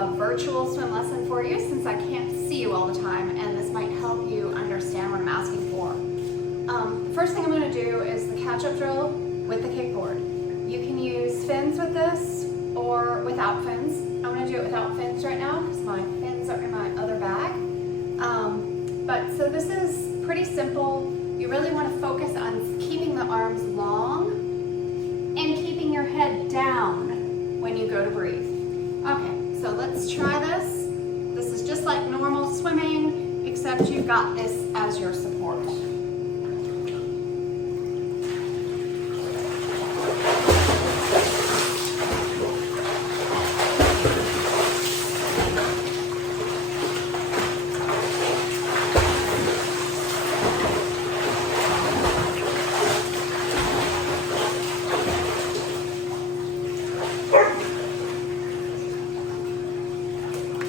a virtual swim lesson for you since I can't see you all the time, and this might help you understand what I'm asking for. The first thing I'm going to do is the catch-up drill with the kickboard. You can use fins with this or without fins. I'm going to do it without fins right now because my fins are in my other bag. So this is pretty simple. You really want to focus on keeping the arms long and keeping your head down when you go to breathe. Okay, so let's try this. This is just like normal swimming, except you've got this as your support.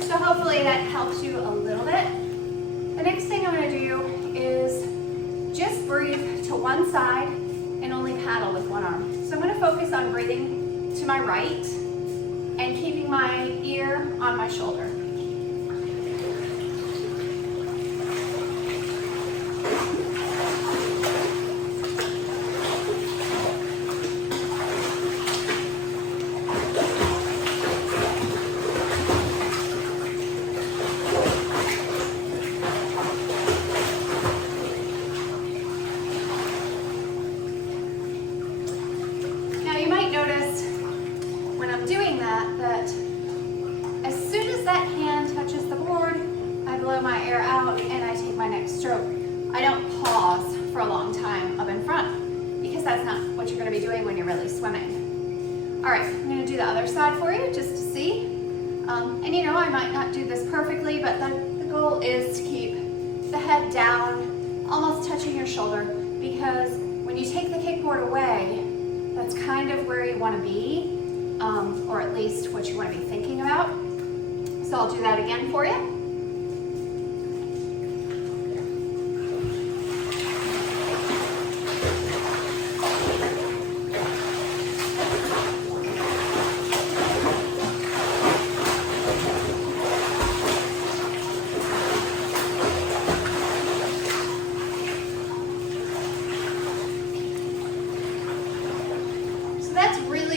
So hopefully that helps you a little bit. The next thing I'm going to do is just breathe to one side and only paddle with one arm. So I'm going to focus on breathing to my right and keeping my ear on my shoulder. Notice when I'm doing that as soon as that hand touches the board, I blow my air out and I take my next stroke. I don't pause for a long time up in front because that's not what you're going to be doing when you're really swimming. All right, I'm going to do the other side for you just to see. And you know, I might not do this perfectly, but the goal is to keep the head down, almost touching your shoulder, because when you take the kickboard away, that's kind of where you want to be, or at least what you want to be thinking about. So I'll do that again for you.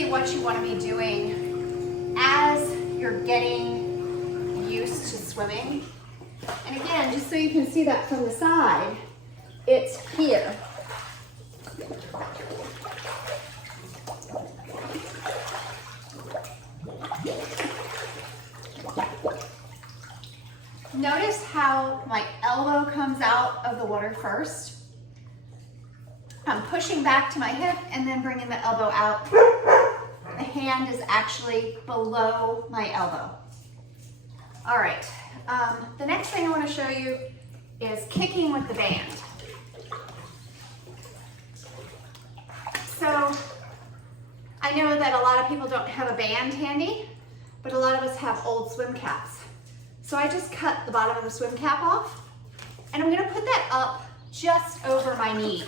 What you want to be doing as you're getting used to swimming. And again, just so you can see that from the side, it's here. Notice how my elbow comes out of the water first. I'm pushing back to my hip and then bringing the elbow out. The hand is actually below my elbow. All right, the next thing I want to show you is kicking with the band. So I know that a lot of people don't have a band handy, but a lot of us have old swim caps. So I just cut the bottom of the swim cap off, and I'm going to put that up just over my knees.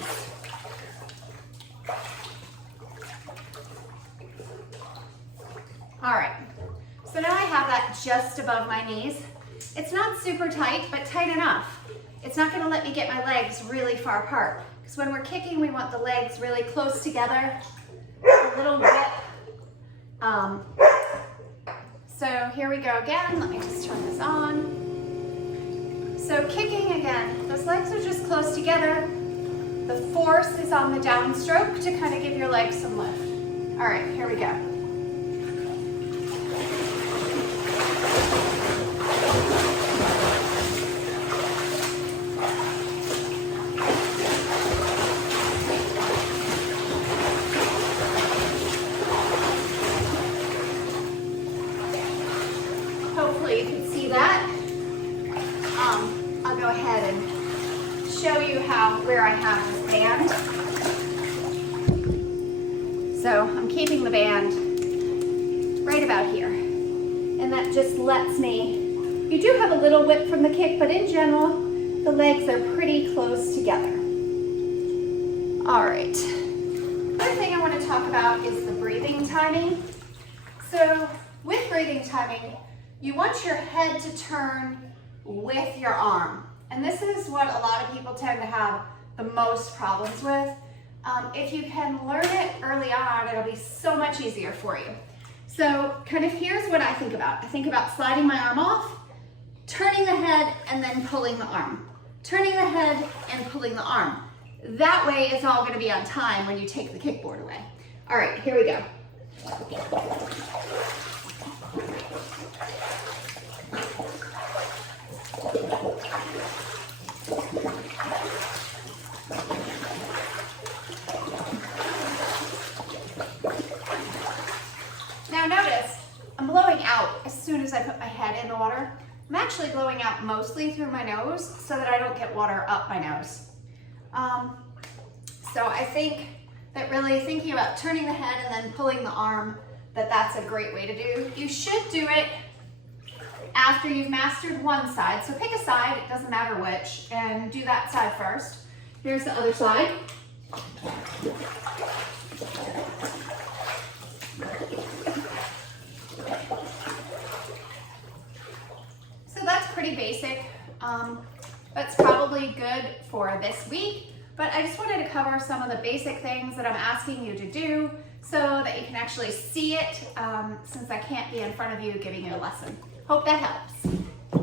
All right, so now I have that just above my knees. It's not super tight, but tight enough. It's not gonna let me get my legs really far apart, because when we're kicking, we want the legs really close together, a little whip. So here we go again. Let me just turn this on. So kicking again, those legs are just close together. The force is on the downstroke to kind of give your legs some lift. All right, here we go. Hopefully you can see that. I'll go ahead and show you where I have this band. So I'm keeping the band right about here. And that just lets me, you do have a little whip from the kick, but in general, the legs are pretty close together. All right. Another thing I want to talk about is the breathing timing. So with breathing timing, you want your head to turn with your arm. And this is what a lot of people tend to have the most problems with. If you can learn it early on, it'll be so much easier for you. So kind of here's what I think about. I think about sliding my arm off, turning the head, and then pulling the arm. Turning the head and pulling the arm. That way it's all gonna be on time when you take the kickboard away. All right, here we go. Now notice, I'm blowing out as soon as I put my head in the water. I'm actually blowing out mostly through my nose so that I don't get water up my nose. So I think that really thinking about turning the head and then pulling the arm, that's a great way to do. You should do it after you've mastered one side. So pick a side, it doesn't matter which, and do that side first. Here's the other side. So that's pretty basic. That's probably good for this week, but I just wanted to cover some of the basic things that I'm asking you to do so that you can actually see it, since I can't be in front of you giving you a lesson. Hope that helps.